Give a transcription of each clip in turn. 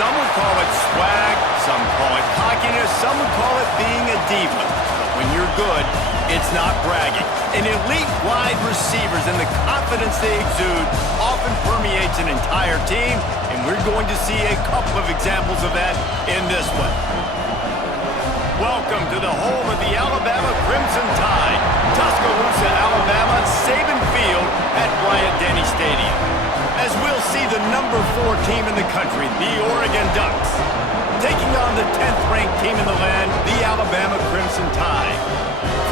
Some would call it swag, some call it cockiness, some would call it being a diva. But when you're good, it's not bragging. An elite wide receivers and the confidence they exude often permeates an entire team, and we're going to see a couple of examples of that in this one. Welcome to the home of the Alabama Crimson Tide, Tuscaloosa, Alabama, Saban Field at Bryant-Denny Stadium. As we'll see the number 4 team in the country, the Oregon Ducks, taking on the 10th-ranked team in the land, the Alabama Crimson Tide.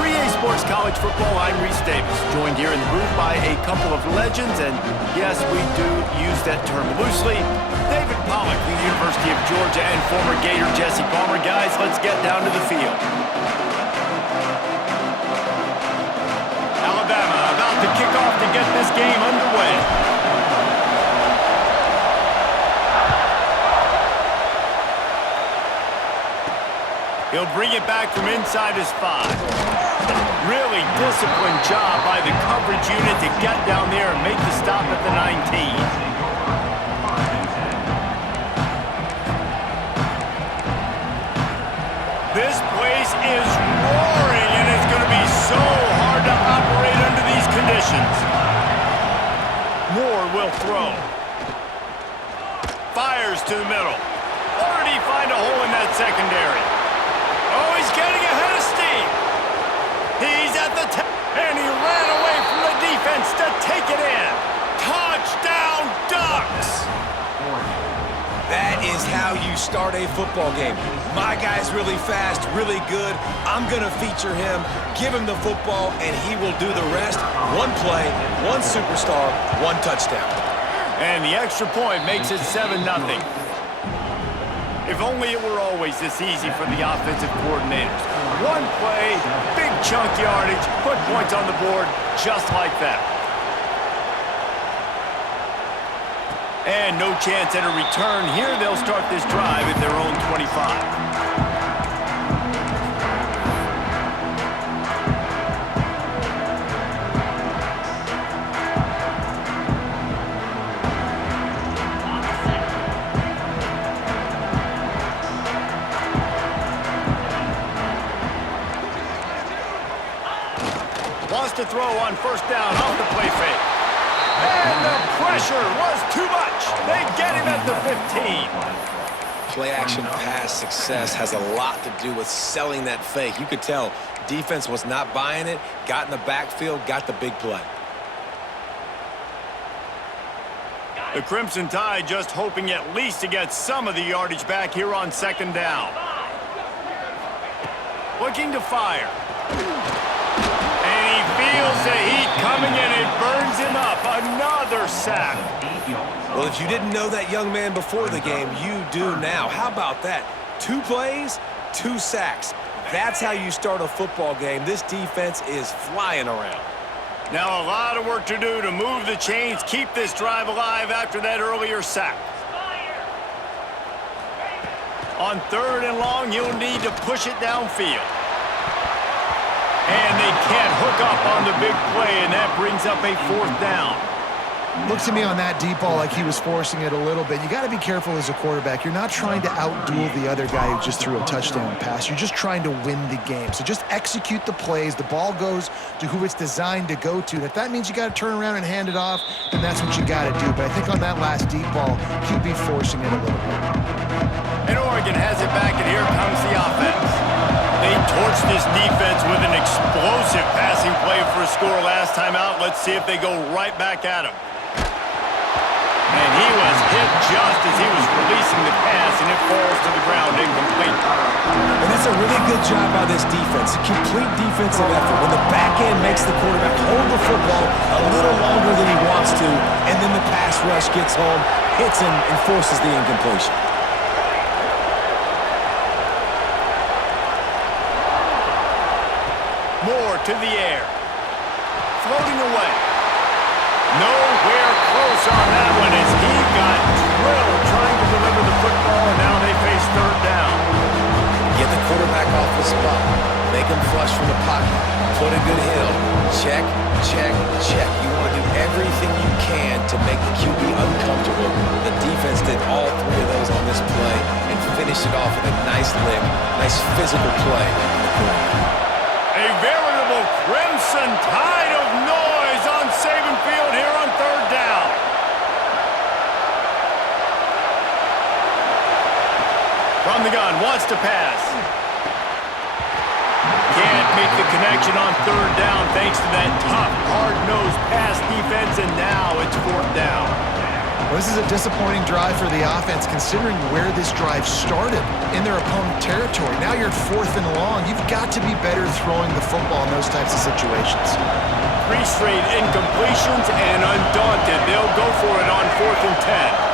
For EA Sports College Football, I'm Reese Davis, joined here in the booth by a couple of legends, and yes, we do use that term loosely. David Pollack from the University of Georgia and former Gator Jesse Palmer. Guys, let's get down to the field. Alabama about to kick off to get this game underway. He'll bring it back from inside his 5. Really disciplined job by the coverage unit to get down there and make the stop at the 19. This place is roaring, and it's going to be so hard to operate under these conditions. Moore will throw. Fires to the middle. Or did he find a hole in that secondary? Oh, he's getting ahead of steam. He's at the top, and he ran away from the defense to take it in. Touchdown, Ducks! That is how you start a football game. My guy's really fast, really good. I'm going to feature him, give him the football, and he will do the rest. One play, one superstar, one touchdown. And the extra point makes it 7-0. If only it were always this easy for the offensive coordinators. One play, big chunk yardage, put points on the board just like that. And no chance at a return. Here they'll start this drive at their own 25. Wants to throw on first down off the play fake. And the pressure was too much. They get him at the 15. Play action pass success has a lot to do with selling that fake. You could tell defense was not buying it, got in the backfield, got the big play. The Crimson Tide just hoping at least to get some of the yardage back here on second down. Looking to fire. Feels the heat coming in. It burns him up. Another sack. Well, if you didn't know that young man before the game, you do now. How about that? 2 plays, 2 sacks. That's how you start a football game. This defense is flying around. Now a lot of work to do to move the chains, keep this drive alive after that earlier sack. On 3rd and long, you'll need to push it downfield. And they can't hook up on the big play, and that brings up a 4th down. Looks to me on that deep ball like he was forcing it a little bit. You got to be careful as a quarterback. You're not trying to outduel the other guy who just threw a touchdown pass. You're just trying to win the game. So just execute the plays. The ball goes to who it's designed to go to. And if that means you got to turn around and hand it off, then that's what you got to do. But I think on that last deep ball, QB forcing it a little bit. And Oregon has it back, and here comes the offense. They torched this defense with an explosive passing play for a score last time out. Let's see if they go right back at him. And he was hit just as he was releasing the pass, and it falls to the ground incomplete. And that's a really good job by this defense. A complete defensive effort. When the back end makes the quarterback hold the football a little longer than he wants to, and then the pass rush gets home, hits him, and forces the incompletion. Moore to the air. Floating away. Nowhere close on that one as he got drilled trying to deliver the football, and now they face 3rd down. Get the quarterback off the spot. Make him flush from the pocket. Put a good hit. Check, check, check. You want to do everything you can to make the QB uncomfortable. The defense did all 3 of those on this play. slick, nice physical play in the quarterback. A veritable crimson tide of noise on Saban Field here on third down. From the gun, wants to pass. Can't make the connection on third down thanks to that tough, hard-nosed pass defense, and now it's fourth down. Well, this is a disappointing drive for the offense considering where this drive started in their opponent territory. Now you're at 4th and long. You've got to be better throwing the football in those types of situations. 3 straight incompletions, and undaunted, they'll go for it on 4th and 10.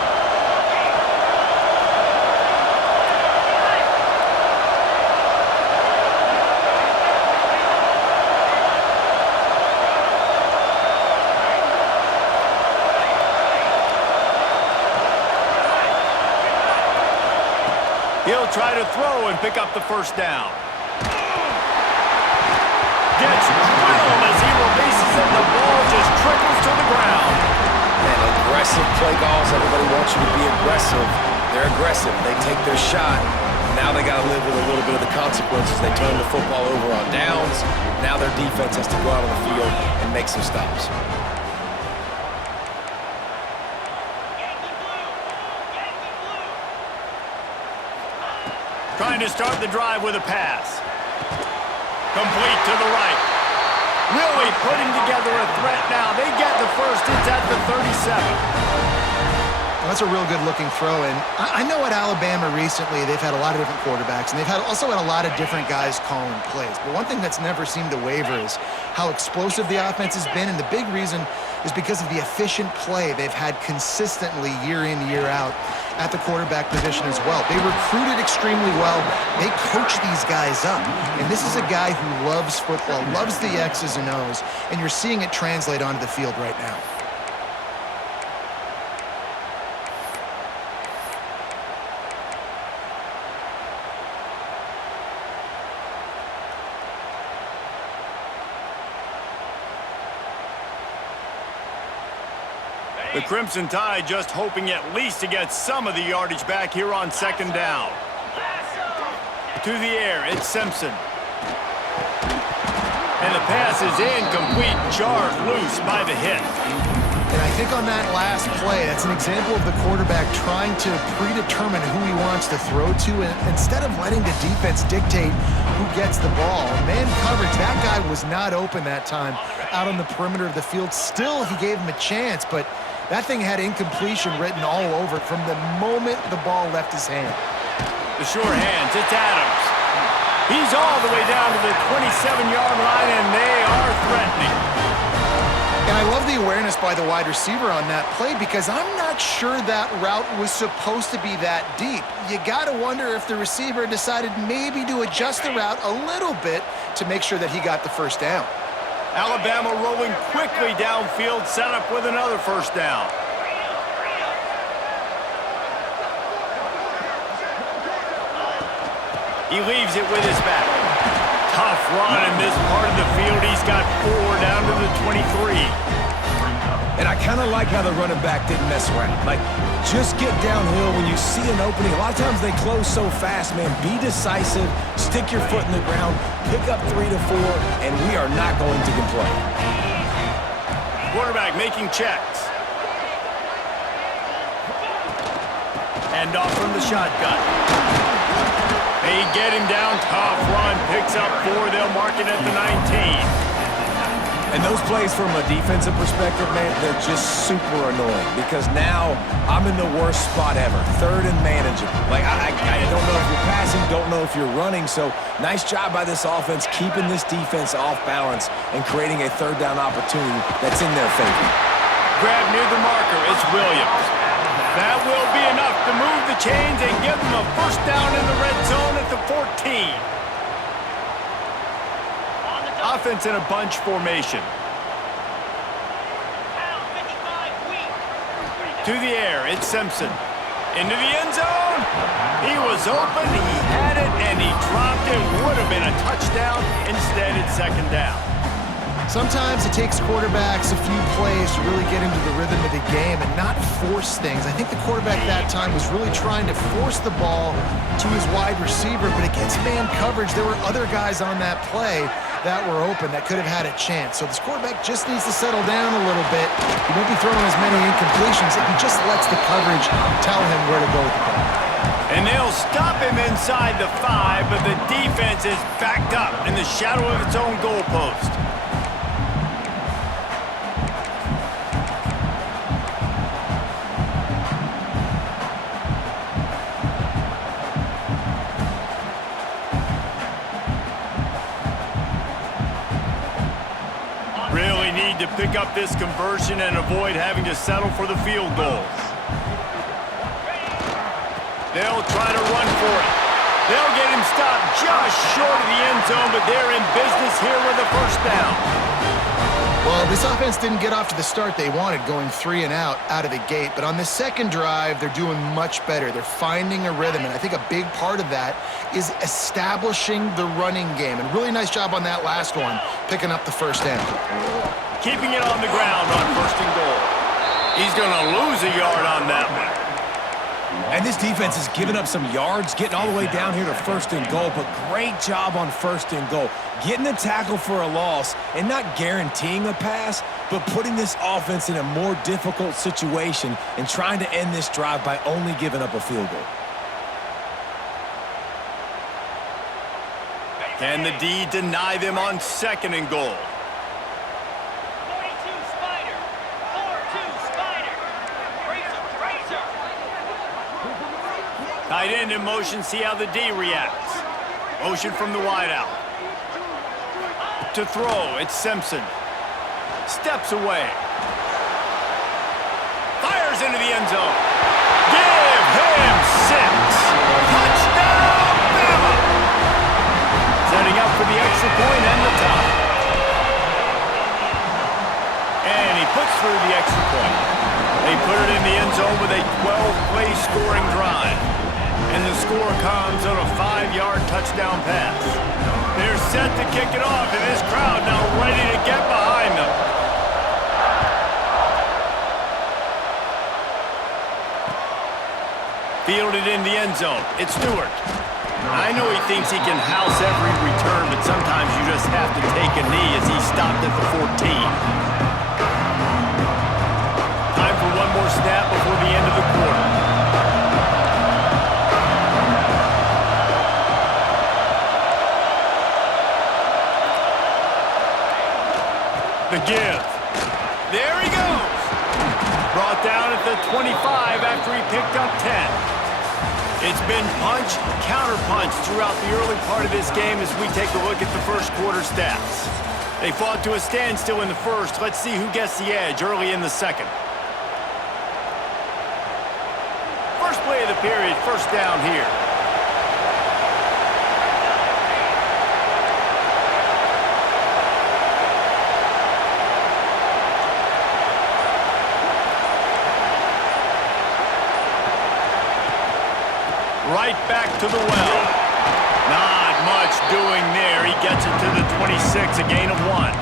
He'll try to throw and pick up the first down. Gets drilled as he releases it. The ball just trickles to the ground. Man, aggressive play calls. Everybody wants you to be aggressive. They're aggressive. They take their shot. Now they got to live with a little bit of the consequences. They turn the football over on downs. Now their defense has to go out on the field and make some stops. Trying to start the drive with a pass. Complete to the right. Really putting together a threat now. They get the first. It's at the 37. Well, that's a real good-looking throw. And I know at Alabama recently they've had a lot of different quarterbacks, and they've also had a lot of different guys calling plays. But one thing that's never seemed to waver is how explosive the offense has been, and the big reason is because of the efficient play they've had consistently year in, year out at the quarterback position as well. They recruited extremely well. They coach these guys up. And this is a guy who loves football, loves the X's and O's, and you're seeing it translate onto the field right now. The Crimson Tide just hoping at least to get some of the yardage back here on second down. To the air, it's Simpson. And the pass is incomplete, jarred loose by the hit. And I think on that last play, that's an example of the quarterback trying to predetermine who he wants to throw to, and instead of letting the defense dictate who gets the ball. Man coverage, that guy was not open that time out on the perimeter of the field. Still, he gave him a chance, but that thing had incompletion written all over it from the moment the ball left his hand. The sure hands, it's Adams. He's all the way down to the 27-yard line, and they are threatening. And I love the awareness by the wide receiver on that play because I'm not sure that route was supposed to be that deep. You got to wonder if the receiver decided maybe to adjust the route a little bit to make sure that he got the first down. Alabama rolling quickly downfield, set up with another first down. He leaves it with his back. Tough run in this part of the field. He's got 4 down to the 23. And I kind of like how the running back didn't mess around. Like, just get downhill when you see an opening. A lot of times they close so fast, man. Be decisive, stick your foot in the ground, pick up 3 to 4, and we are not going to complain. Quarterback making checks. Hand off from the shotgun. They get him down, tough run, picks up 4, they'll mark it at the 19. And those plays from a defensive perspective, man, they're just super annoying because now I'm in the worst spot ever, 3rd and manageable. Like, I don't know if you're passing, don't know if you're running, so nice job by this offense keeping this defense off balance and creating a 3rd down opportunity that's in their favor. Grab near the marker, it's Williams. That will be enough to move the chains and give them a first down in the red zone at the 14. Offense in a bunch formation. To the air, it's Simpson. Into the end zone. He was open, he had it, and he dropped it. Would have been a touchdown. Instead, it's second down. Sometimes it takes quarterbacks a few plays to really get into the rhythm of the game and not force things. I think the quarterback that time was really trying to force the ball to his wide receiver, but against man coverage, there were other guys on that play that were open that could have had a chance. So this quarterback just needs to settle down a little bit. He won't be throwing as many incompletions if he just lets the coverage tell him where to go with the ball. And they'll stop him inside the 5, but the defense is backed up in the shadow of its own goalpost. Really need to pick up this conversion and avoid having to settle for the field goal. They'll try to run for it. They'll get him stopped just short of the end zone, but they're in business here with a first down. Well, this offense didn't get off to the start they wanted, going 3 and out of the gate. But on the second drive, they're doing much better. They're finding a rhythm, and I think a big part of that is establishing the running game. And really nice job on that last one, picking up the first down. Keeping it on the ground on first and goal. He's going to lose a yard on that one. And this defense has given up some yards, getting all the way down here to first and goal, but great job on first and goal. Getting the tackle for a loss and not guaranteeing a pass, but putting this offense in a more difficult situation and trying to end this drive by only giving up a field goal. Can the D deny them on second and goal? Tight end in motion, see how the D reacts. Motion from the wideout. To throw, it's Simpson. Steps away. Fires into the end zone. Give him 6. Touchdown, Bama! Setting up for the extra point and the tie. And he puts through the extra point. They put it in the end zone with a 12-play scoring drive. And the score comes on a 5-yard touchdown pass. They're set to kick it off, and this crowd now ready to get behind them. Fielded in the end zone. It's Stewart. I know he thinks he can house every return, but sometimes you just have to take a knee as he stopped at the 14. Time for one more snap before the end of the quarter. The give. There he goes. Brought down at the 25 after he picked up 10. It's been punch, counter-punch throughout the early part of this game as we take a look at the first quarter stats. They fought to a standstill in the first. Let's see who gets the edge early in the second. First play of the period, first down here. Right back to the well. Not much doing there. He gets it to the 26, a gain of 1.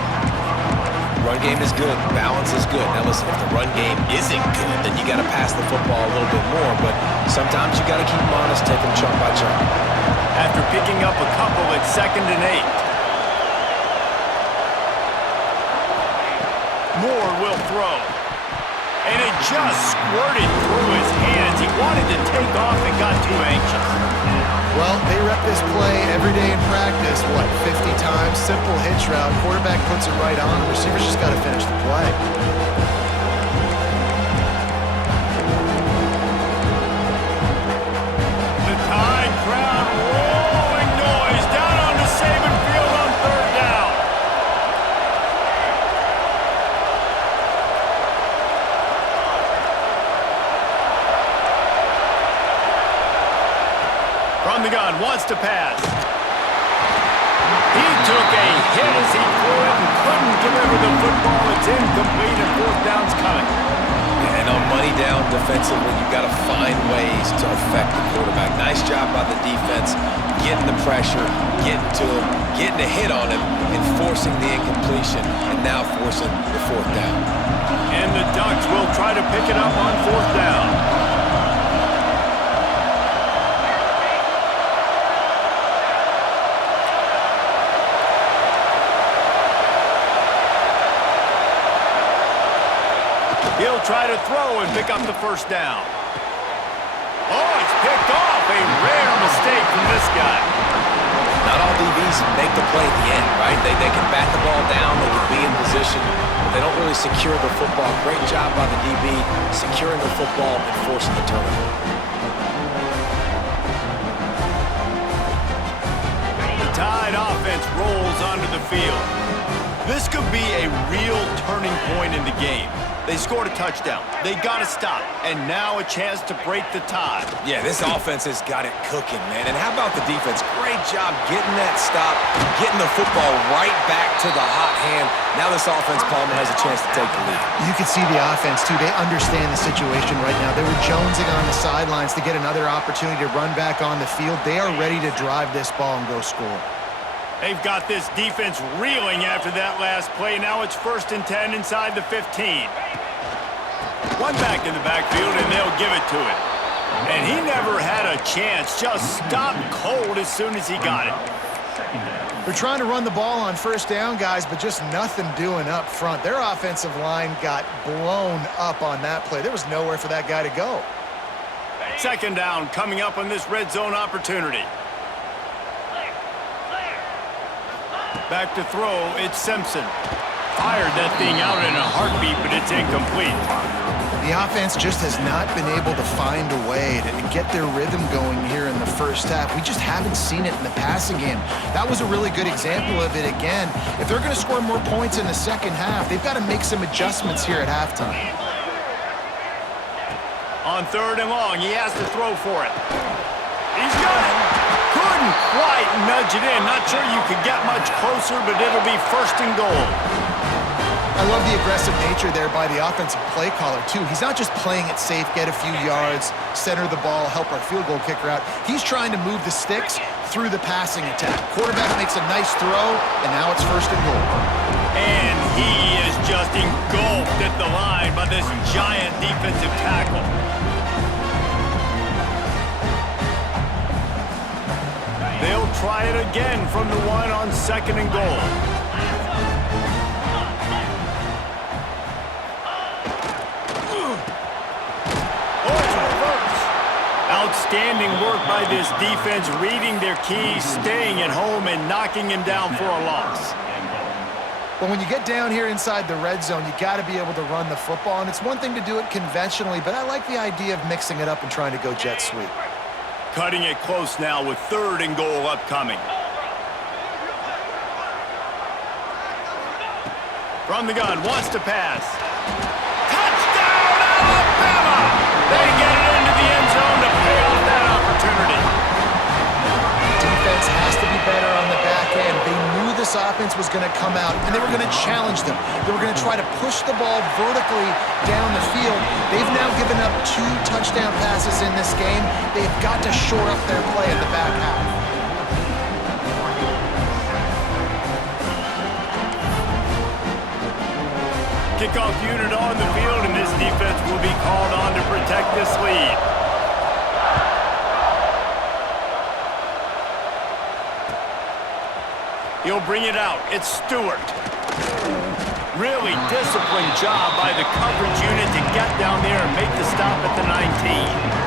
Run game is good. Balance is good. Now listen, if the run game isn't good, then you got to pass the football a little bit more. But sometimes you got to keep them honest, take them chunk by chunk. After picking up a couple, it's 2nd and 8. Moore will throw. And it just squirted through his hands. He wanted to take off and got too anxious. Well, they rep this play every day in practice, 50 times? Simple hitch route. Quarterback puts it right on. The receiver's just got to finish the play. The Tide crowd rolling noise down onto Saban Field on 3rd down. From the gun, wants to pass. He took a hit as he threw it and couldn't deliver the football. It's incomplete and 4th down's coming. And on money down defensively, you got to find ways to affect the quarterback. Nice job by the defense, getting the pressure, getting to him, getting a hit on him, and forcing the incompletion, and now forcing the fourth down. And the Ducks will try to pick it up on fourth down. He'll try to throw and pick up the first down. Oh, it's picked off. A rare mistake from this guy. Not all DBs make the play at the end, right? They can bat the ball down, they can be in position, but they don't really secure the football. Great job by the DB securing the football and forcing the turnover. The Tide offense rolls onto the field. This could be a real turning point in the game. They scored a touchdown. They got to stop. And now a chance to break the tie. Yeah, this offense has got it cooking, man. And how about the defense? Great job getting that stop, getting the football right back to the hot hand. Now this offense, Palmer, has a chance to take the lead. You can see the offense, too. They understand the situation right now. They were jonesing on the sidelines to get another opportunity to run back on the field. They are ready to drive this ball and go score. They've got this defense reeling after that last play. Now it's 1st and 10 inside the 15. One back in the backfield, and they'll give it to him. And he never had a chance. Just stopped cold as soon as he got it. They're trying to run the ball on first down, guys, but just nothing doing up front. Their offensive line got blown up on that play. There was nowhere for that guy to go. 2nd down coming up on this red zone opportunity. Back to throw, it's Simpson. Fired that thing out in a heartbeat, but it's incomplete. The offense just has not been able to find a way to get their rhythm going here in the first half. We just haven't seen it in the passing game. That was a really good example of it again. If they're going to score more points in the second half, they've got to make some adjustments here at halftime. On 3rd and long, he has to throw for it. He's got it. Couldn't quite nudge it in. Not sure you could get much closer, but it'll be 1st and goal. I love the aggressive nature there by the offensive play caller, too. He's not just playing it safe, get a few yards, center the ball, help our field goal kicker out. He's trying to move the sticks through the passing attack. Quarterback makes a nice throw, and now it's 1st and goal. And he is just engulfed at the line by this giant defensive tackle. They'll try it again from the one on 2nd and goal. Outstanding work by this defense, reading their keys, staying at home, and knocking him down for a loss. But when you get down here inside the red zone, you got to be able to run the football. And it's one thing to do it conventionally, but I like the idea of mixing it up and trying to go jet sweep. Cutting it close now with 3rd and goal upcoming. From the gun, wants to pass. Touchdown, Alabama! They get it into the end zone to pay off that opportunity. Defense has to be better on the back end. They knew this offense was going to come out, and they were going to challenge them. They were going to try to push the ball vertically down the field. They've now given up 2 touchdown passes in this game. They've got to shore up their play in the back half. Kickoff unit on the field, and this defense will be called on to protect this lead. He'll bring it out. It's Stewart. Really disciplined job by the coverage unit to get down there and make the stop at the 19.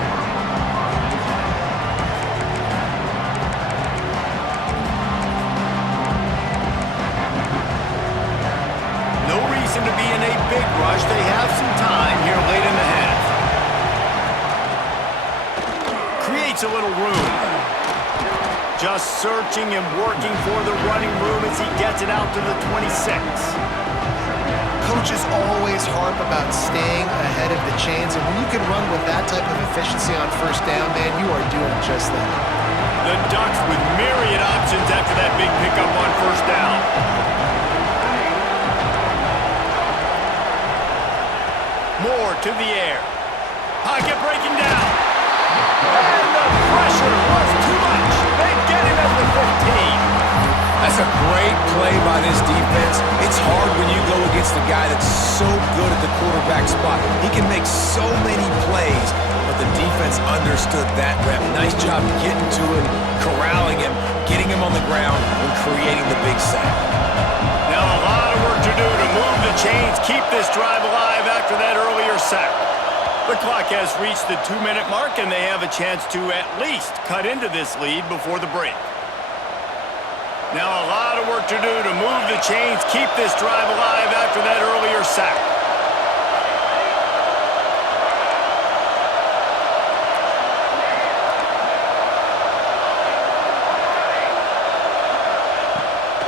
To be in a big rush. They have some time here late in the half. Creates a little room. Just searching and working for the running room as he gets it out to the 26. Coaches always harp about staying ahead of the chains, and when you can run with that type of efficiency on 1st down, man, you are doing just that. The Ducks with myriad options after that big pickup on 1st down. Moore to the air. Pocket breaking down. And the pressure was too much. They get him at the 15. That's a great play by this defense. It's hard when you go against a guy that's so good at the quarterback spot. He can make so many plays, but the defense understood that rep. Nice job getting to him, corralling him, getting him on the ground, and creating the big sack. Now a lot of work to do to move the chains, keep this drive alive after that earlier sack. The clock has reached the 2-minute mark, and they have a chance to at least cut into this lead before the break. Now a lot of work to do to move the chains, keep this drive alive after that earlier sack.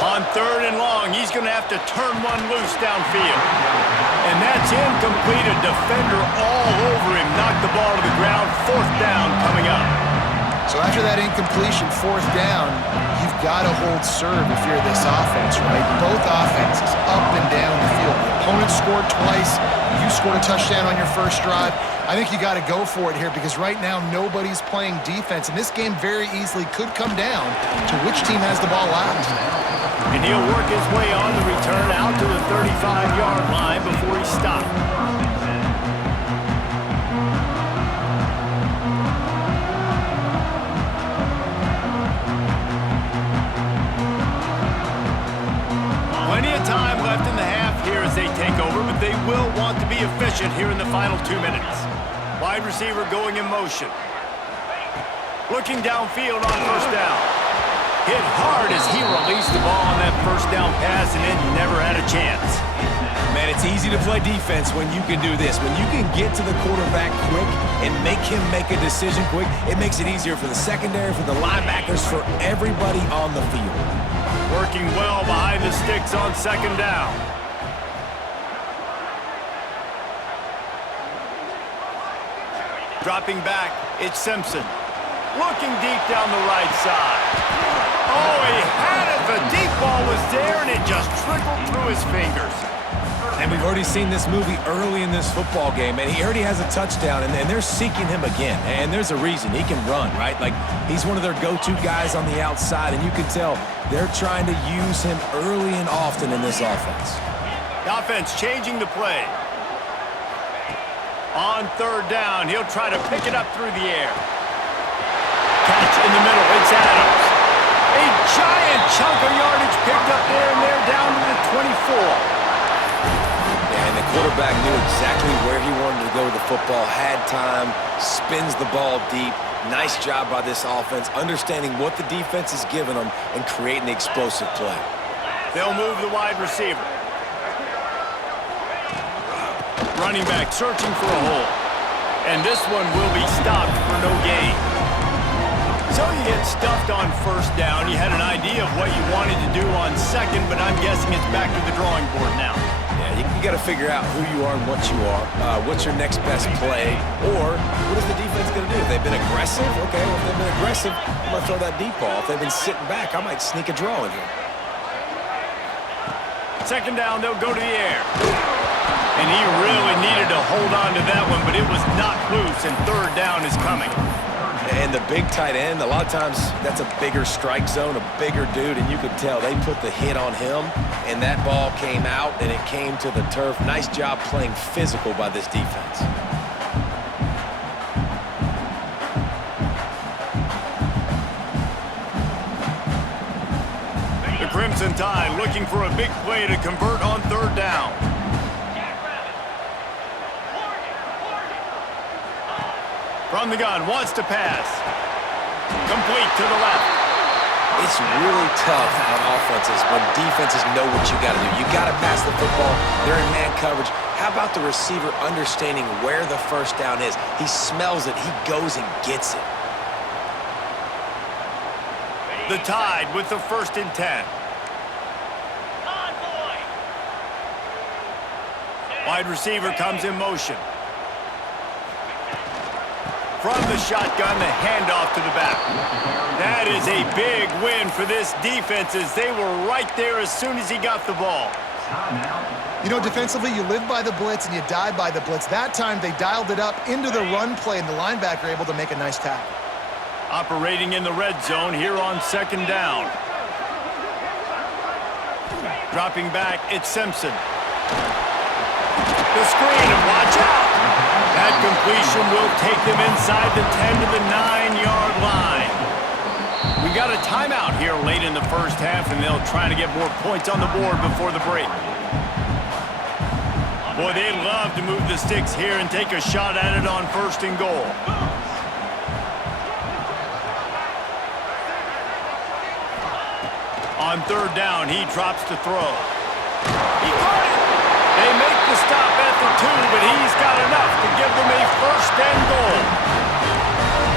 On 3rd and long, he's going to have to turn one loose downfield. And that's incomplete. A defender all over him. Knocked the ball to the ground. 4th down coming up. So after that incompletion, 4th down, you've got to hold serve if you're this offense, right? Both offenses up and down the field. The opponent scored twice. You scored a touchdown on your first drive. I think you got to go for it here because right now nobody's playing defense, and this game very easily could come down to which team has the ball last. And he'll work his way on the return out to the 35-yard line before he stopped. Plenty of time left in the half here as they take over, but they will want to be efficient here in the final 2 minutes. Wide receiver going in motion. Looking downfield on 1st down. Hit hard as he released the ball on that 1st down pass and then never had a chance. Man, it's easy to play defense when you can do this. When you can get to the quarterback quick and make him make a decision quick, it makes it easier for the secondary, for the linebackers, for everybody on the field. Working well behind the sticks on 2nd down. Dropping back, it's Simpson. Looking deep down the right side. Oh, he had it. The deep ball was there, and it just trickled through his fingers. And we've already seen this movie early in this football game, and he already has a touchdown, and they're seeking him again. And there's a reason. He can run, right? Like, he's one of their go-to guys on the outside, and you can tell they're trying to use him early and often in this offense. The offense changing the play. On 3rd down, he'll try to pick it up through the air. Catch in the middle, it's Adams. A giant chunk of yardage picked up there, and they're down to the 24. And the quarterback knew exactly where he wanted to go with the football, had time, spins the ball deep. Nice job by this offense, understanding what the defense is giving them and creating the explosive play. They'll move the wide receiver. Running back searching for a hole. And this one will be stopped for no gain. So you get stuffed on 1st down. You had an idea of what you wanted to do on 2nd, but I'm guessing it's back to the drawing board now. Yeah, you got to figure out who you are and what you are. What's your next best play? Or what is the defense going to do? If they've been aggressive, okay, if they've been aggressive, I'm going to throw that deep ball. If they've been sitting back, I might sneak a draw in here. 2nd down, they'll go to the air. And he really needed to hold on to that one, but it was not loose, and 3rd down is coming. And the big tight end, a lot of times that's a bigger strike zone, a bigger dude, and you could tell they put the hit on him, and that ball came out, and it came to the turf. Nice job playing physical by this defense. The Crimson Tide looking for a big play to convert on 3rd down. From the gun, wants to pass. Complete to the left. It's really tough on offenses when defenses know what you got to do. You got to pass the football. They're in man coverage. How about the receiver understanding where the 1st down is? He smells it. He goes and gets it. The Tide with the 1st and 10. Wide receiver comes in motion. From the shotgun, the handoff to the back. That is a big win for this defense as they were right there as soon as he got the ball. You know, defensively, you live by the blitz and you die by the blitz. That time, they dialed it up into the run play, and the linebacker able to make a nice tackle. Operating in the red zone here on second down. Dropping back, it's Simpson. The screen, and watch out! That completion will take them inside the 10 to the 9-yard line. We got a timeout here late in the first half, and they'll try to get more points on the board before the break. Boy, they'd love to move the sticks here and take a shot at it on first and goal. On third down, he drops to throw. He caught it! They make the stop at the 2, but he's got enough to give them a first and goal.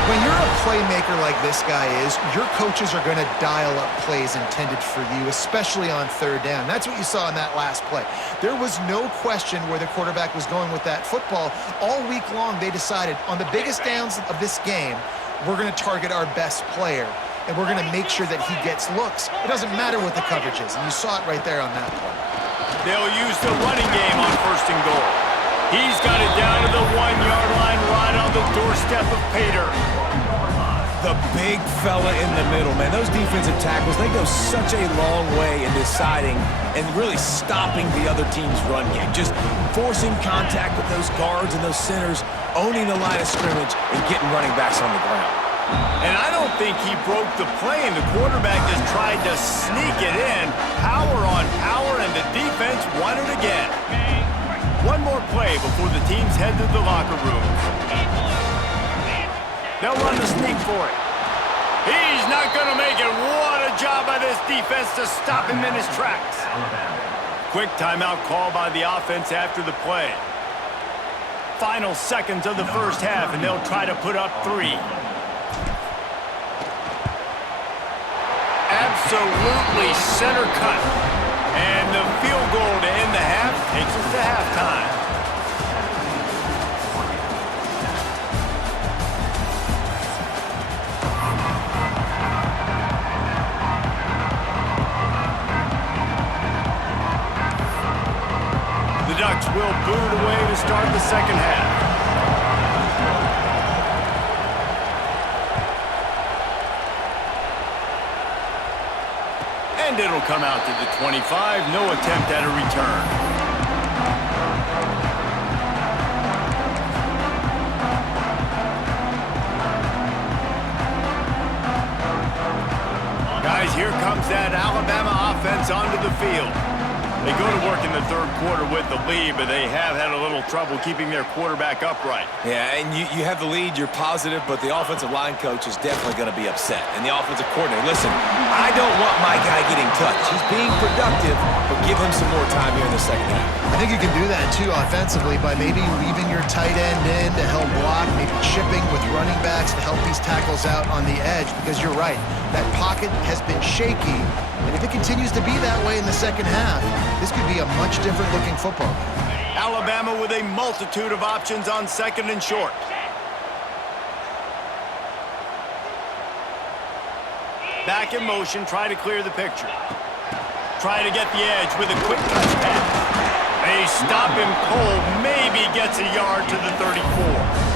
When you're a playmaker like this guy is, your coaches are going to dial up plays intended for you, especially on third down. That's what you saw in that last play. There was no question where the quarterback was going with that football. All week long, they decided on the biggest downs of this game, we're going to target our best player, and we're going to make sure that he gets looks. It doesn't matter what the coverage is, and you saw it right there on that play. They'll use the running game on first and goal. He's got it down to the 1-yard line right on the doorstep of Pater. The big fella in the middle, man. Those defensive tackles, they go such a long way in deciding and really stopping the other team's run game. Just forcing contact with those guards and those centers, owning the line of scrimmage, and getting running backs on the ground. And I don't think he broke the play, and the quarterback just tried to sneak it in. Power on power, and the defense won it again. One more play before the teams head to the locker rooms. They'll run the sneak for it. He's not going to make it. What a job by this defense to stop him in his tracks. Quick timeout call by the offense after the play. Final seconds of the first half, and they'll try to put up 3. Absolutely center cut. And the field goal to end the half takes us to halftime. The Ducks will boot it away to start the second half. And it'll come out to the 25. No attempt at a return. Guys, here comes that Alabama offense onto the field. They go to work in the third quarter with the lead, but they have had a little trouble keeping their quarterback upright. Yeah, and you have the lead, you're positive, but the offensive line coach is definitely going to be upset. And the offensive coordinator, listen, I don't want my guy getting touched. He's being productive, but give him some more time here in the second half. I think you can do that, too, offensively, by maybe leaving your tight end in to help block, maybe chipping with running backs to help these tackles out on the edge, because you're right, that pocket has been shaky, and if it continues to be that way in the second half, this could be a much different looking football game. Alabama with a multitude of options on second and short. Back in motion, try to clear the picture. Try to get the edge with a quick touch pass. They stop him cold, maybe gets a yard to the 34.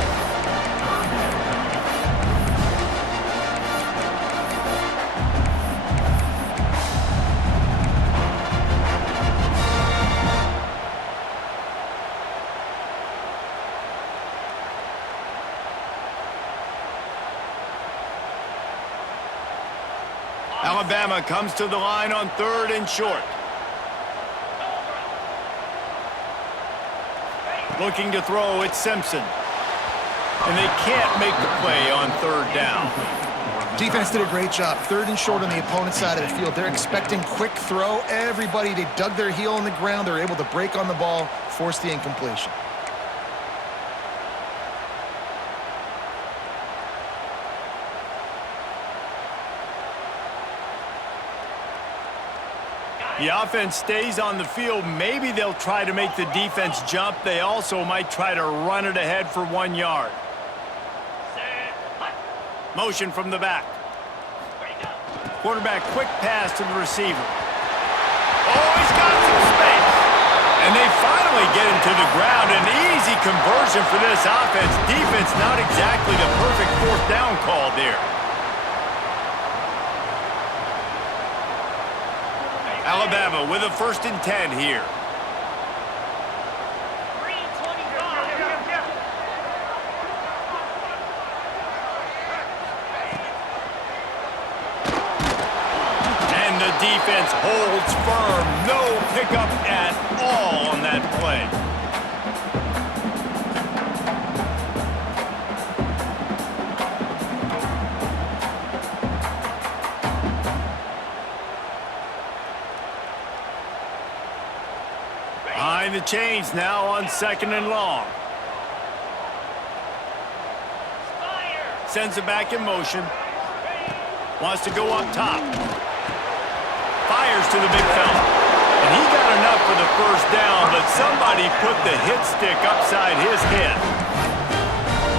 Alabama comes to the line on third and short. Looking to throw, it's Simpson. And they can't make the play on third down. Defense did a great job. Third and short on the opponent's side of the field. They're expecting quick throw. Everybody, they dug their heel in the ground. They're able to break on the ball, force the incompletion. The offense stays on the field. Maybe they'll try to make the defense jump. They also might try to run it ahead for 1 yard. Motion from the back. Quarterback, quick pass to the receiver. Oh, he's got some space. And they finally get him to the ground. An easy conversion for this offense. Defense not exactly the perfect fourth down call there. Alabama with a 1st and 10 here. And the defense holds firm. No pickup at all on that play. Behind the chains now on 2nd and long. Sends it back in motion. Wants to go up top. Fires to the big fella. And he got enough for the 1st down, but somebody put the hit stick upside his head.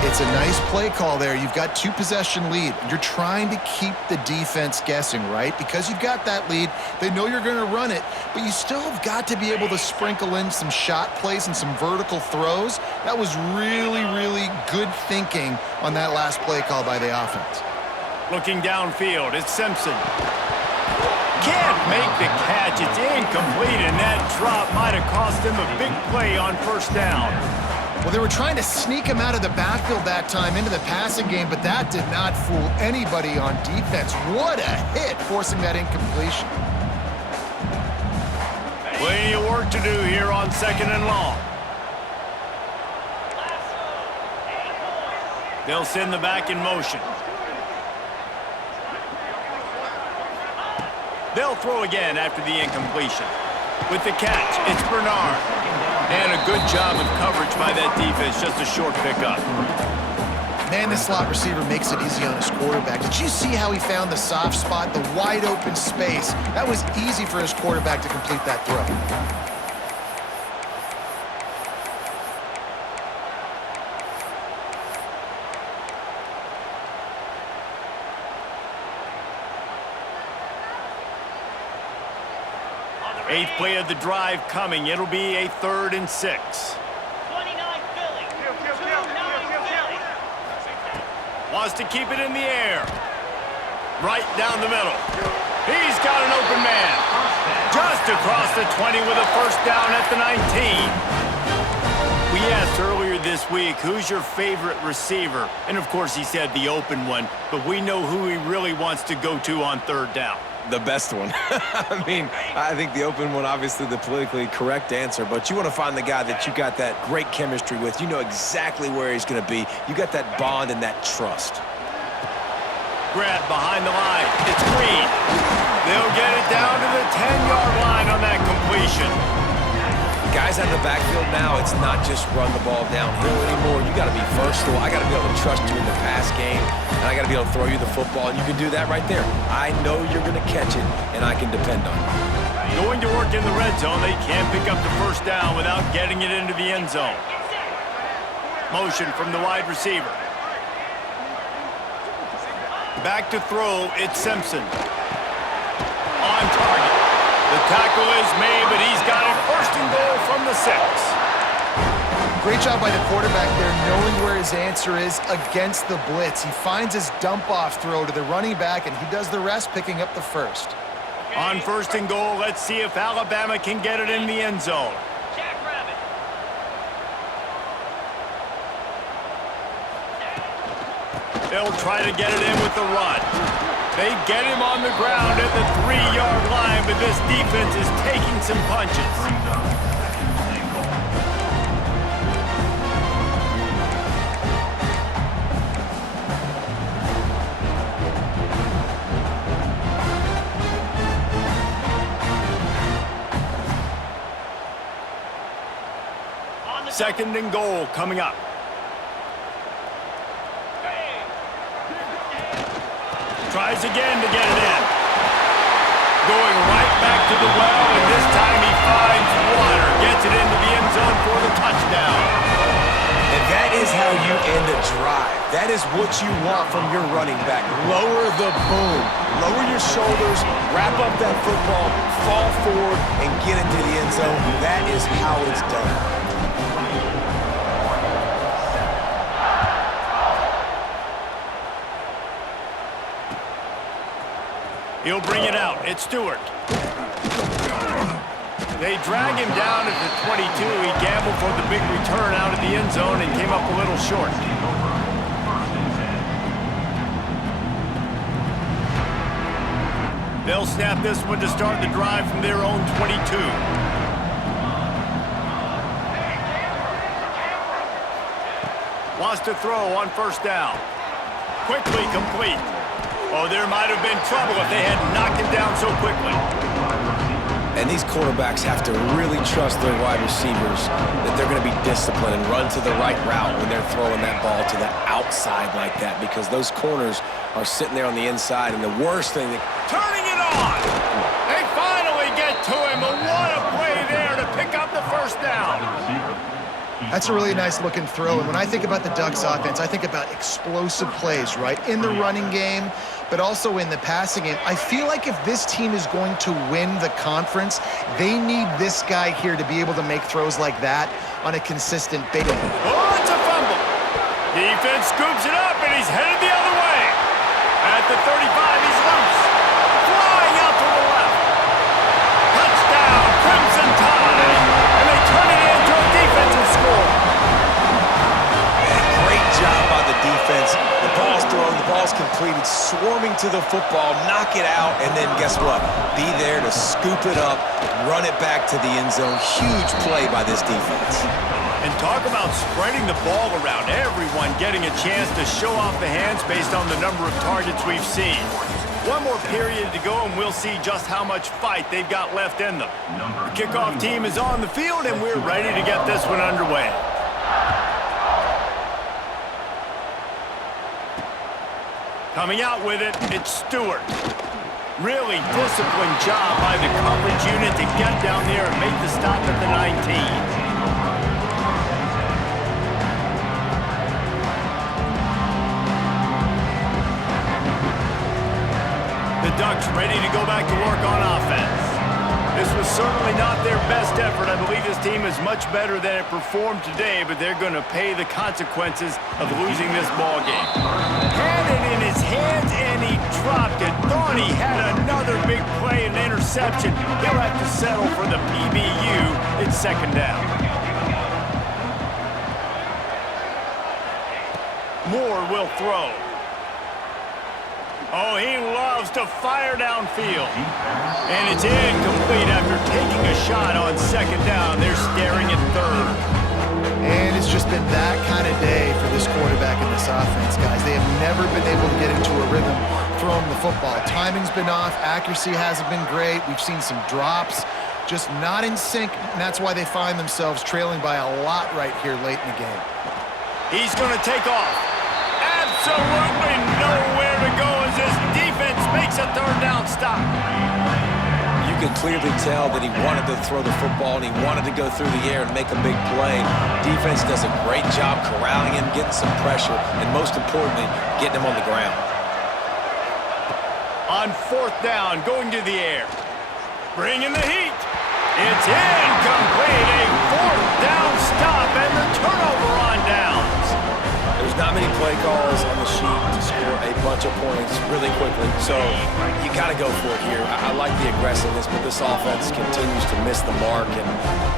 It's a nice play call there. You've got 2-possession lead. You're trying to keep the defense guessing, right? Because you've got that lead, they know you're going to run it, but you still have got to be able to sprinkle in some shot plays and some vertical throws. That was really, really good thinking on that last play call by the offense. Looking downfield, it's Simpson. Can't make the catch. It's incomplete, and that drop might have cost him a big play on 1st down. Well, they were trying to sneak him out of the backfield that time into the passing game, but that did not fool anybody on defense. What a hit, forcing that incompletion. Plenty of work to do here on 2nd and long. They'll send the back in motion. They'll throw again after the incompletion. With the catch, it's Bernard. And a good job of coverage by that defense, just a short pickup. Man, the slot receiver makes it easy on his quarterback. Did you see how he found the soft spot, the wide open space? That was easy for his quarterback to complete that throw. Eighth play of the drive coming. It'll be a 3rd and 6. 29 Philly. 29 Philly. Wants to keep it in the air. Right down the middle. He's got an open man. Just across the 20 with a 1st down at the 19. We asked earlier this week, who's your favorite receiver? And of course he said the open one, but we know who he really wants to go to on 3rd down. The best one. I mean, I think the open one, obviously the politically correct answer, but you want to find the guy that you got that great chemistry with. You know exactly where he's going to be. You got that bond and that trust. Grab behind the line. It's Green. They'll get it down to the 10-yard line on that completion. Guys out of the backfield now, it's not just run the ball downhill anymore. You got to be versatile. I got to be able to trust you in the pass game, and I got to be able to throw you the football, and you can do that right there. I know you're going to catch it, and I can depend on you. Going to work in the red zone, they can't pick up the 1st down without getting it into the end zone. Motion from the wide receiver. Back to throw, it's Simpson. On target. The tackle is made, but he's got it 1st and goal from the 6. Great job by the quarterback there, knowing where his answer is against the blitz. He finds his dump-off throw to the running back, and he does the rest, picking up the 1st. On 1st and goal, let's see if Alabama can get it in the end zone. Jackrabbit. They'll try to get it in with the run. They get him on the ground at the 3-yard line, but this defense is taking some punches. Second and goal coming up. Tries again to get it in. Going right back to the well, and this time he finds water. Gets it into the end zone for the touchdown. If That is how you end a drive. That is what you want from your running back. Lower the boom. Lower your shoulders, wrap up that football, fall forward, and get into the end zone. That is how it's done. He'll bring it out. It's Stewart. They drag him down at the 22. He gambled for the big return out of the end zone and came up a little short. They'll snap this one to start the drive from their own 22. Wants to throw on first down. Quickly complete. Oh, there might have been trouble if they had knocked him down so quickly. And these quarterbacks have to really trust their wide receivers that they're going to be disciplined and run to the right route when they're throwing that ball to the outside like that, because those corners are sitting there on the inside, and the worst thing that... Turning it on! They finally get to him, and what a play there to pick up the first down. That's a really nice looking throw. And when I think about the Ducks offense, I think about explosive plays, right? In the running game, but also in the passing game. I feel like if this team is going to win the conference, they need this guy here to be able to make throws like that on a consistent basis. Oh, it's a fumble. Defense scoops it up, and he's headed the other way. At the 35, he's loose. Flying out to the left. Touchdown, Crimson Tide. And they turn it into a defensive score. Great job by the defense. The ball's thrown, the ball's completed, swarming to the football, knock it out, and then guess what? Be there to scoop it up, run it back to the end zone. Huge play by this defense. And talk about spreading the ball around. Everyone getting a chance to show off the hands based on the number of targets we've seen. One more period to go, and we'll see just how much fight they've got left in them. The kickoff team is on the field, and we're ready to get this one underway. Coming out with it, it's Stewart. Really disciplined job by the coverage unit to get down there and make the stop at the 19. The Ducks ready to go back to work on offense. This was certainly not their best effort. I believe this team is much better than it performed today, but they're going to pay the consequences of losing this ball game. Had it in his hands, and he dropped it. Thought he had another big play and interception. He'll have to settle for the PBU. It's second down. Moore will throw. Oh, he loves to fire downfield. And it's incomplete after taking a shot on second down. They're staring at third. And it's just been that kind of day for this quarterback and this offense, guys. They have never been able to get into a rhythm throwing the football. Timing's been off. Accuracy hasn't been great. We've seen some drops. Just not in sync, and that's why they find themselves trailing by a lot right here late in the game. He's going to take off. Absolutely nowhere to go as this defense makes a third down stop. You could clearly tell that he wanted to throw the football and he wanted to go through the air and make a big play. Defense does a great job corralling him, getting some pressure, and most importantly, getting him on the ground. On fourth down, going to the air. Bringing the heat. It's incomplete. A fourth down stop and the turnover on downs. There's not many play calls on the sheet to score a bunch of points really quickly, so you got to go for it here. I like the aggressiveness, but this offense continues to miss the mark, and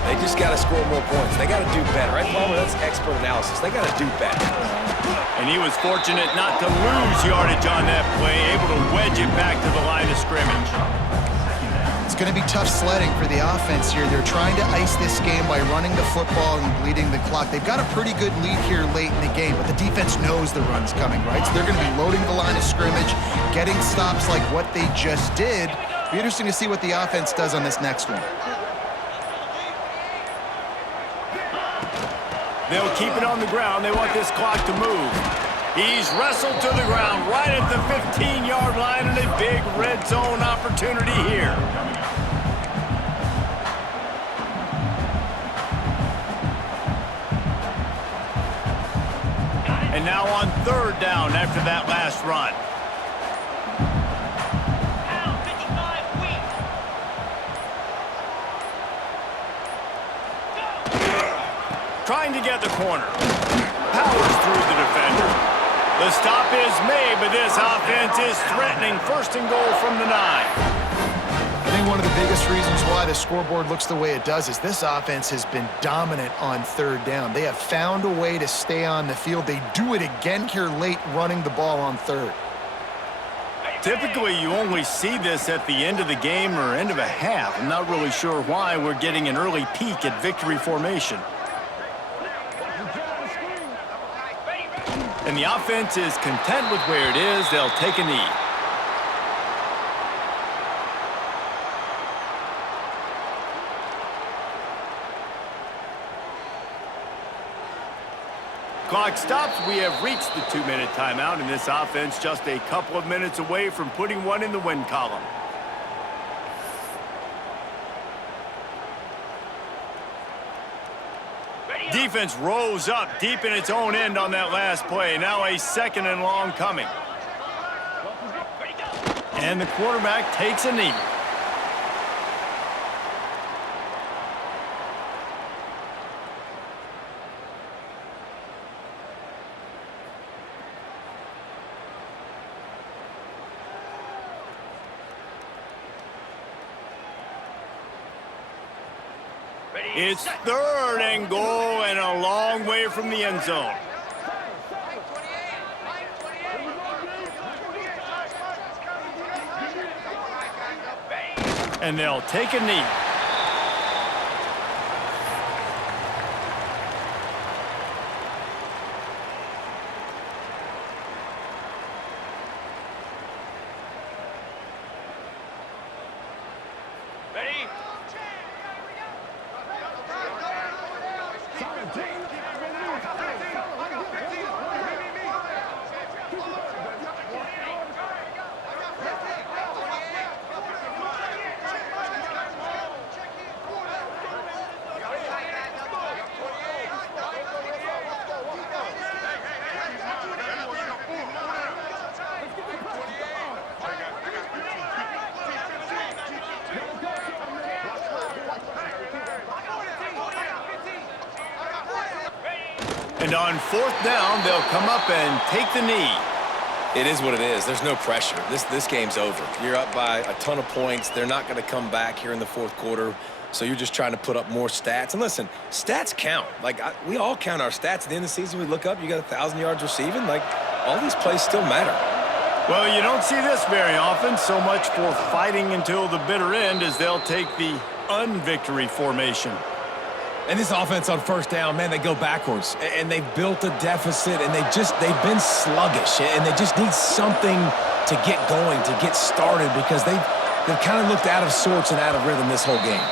they just got to score more points. They got to do better, right, Palmer? That's expert analysis. They got to do better. And he was fortunate not to lose yardage on that play, able to wedge it back to the line of scrimmage. It's going to be tough sledding for the offense here. They're trying to ice this game by running the football and bleeding the clock. They've got a pretty good lead here late in the game, but the defense knows the run's coming, right? So they're going to be loading the line of scrimmage, getting stops like what they just did. It'll be interesting to see what the offense does on this next one. They'll keep it on the ground. They want this clock to move. He's wrestled to the ground right at the 15-yard line, and a big red zone opportunity here. now on third down after that last run. Pound 55 weak. Trying to get the corner. Powers through the defender. The stop is made, but this offense is threatening first and goal from the 9. I think one of the biggest reasons why the scoreboard looks the way it does is this offense has been dominant on third down. They have found a way to stay on the field. They do it again here late, running the ball on third. Typically, you only see this at the end of the game or end of a half. I'm not really sure why we're getting an early peek at victory formation. And the offense is content with where it is. They'll take a knee. Clock stops. We have reached the 2-minute timeout, and this offense just a couple of minutes away from putting one in the win column. Defense rose up deep in its own end on that last play. Now a second and long coming. And the quarterback takes a knee. It's third and goal and a long way from the end zone. And they'll take a knee. And on fourth down, they'll come up and take the knee. It is what it is. There's no pressure. This game's over. You're up by a ton of points. They're not going to come back here in the fourth quarter. So you're just trying to put up more stats. And listen, stats count. Like, we all count our stats. At the end of the season, we look up, you got 1,000 yards receiving. Like, all these plays still matter. Well, you don't see this very often. So much for fighting until the bitter end as they'll take the unvictory formation. And this offense on first down, man, they go backwards. And they've built a deficit, and they've been sluggish. And they just need something to get going, to get started, because they've kind of looked out of sorts and out of rhythm this whole game.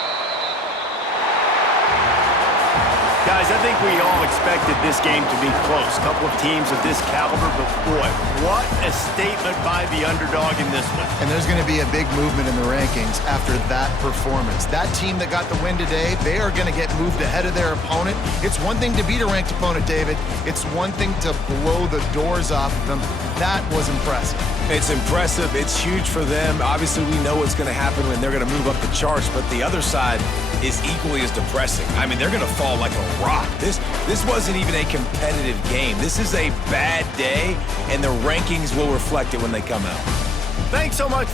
Guys, I think we all expected this game to be close. A couple of teams of this caliber, but boy, what a statement by the underdog in this one. And there's going to be a big movement in the rankings after that performance. That team that got the win today, they are going to get moved ahead of their opponent. It's one thing to beat a ranked opponent, David. It's one thing to blow the doors off of them. That was impressive. It's impressive. It's huge for them. Obviously, we know what's going to happen when they're going to move up the charts, but the other side is equally as depressing. I mean, they're going to fall like a rock. This wasn't even a competitive game. This is a bad day, and the rankings will reflect it when they come out. Thanks so much for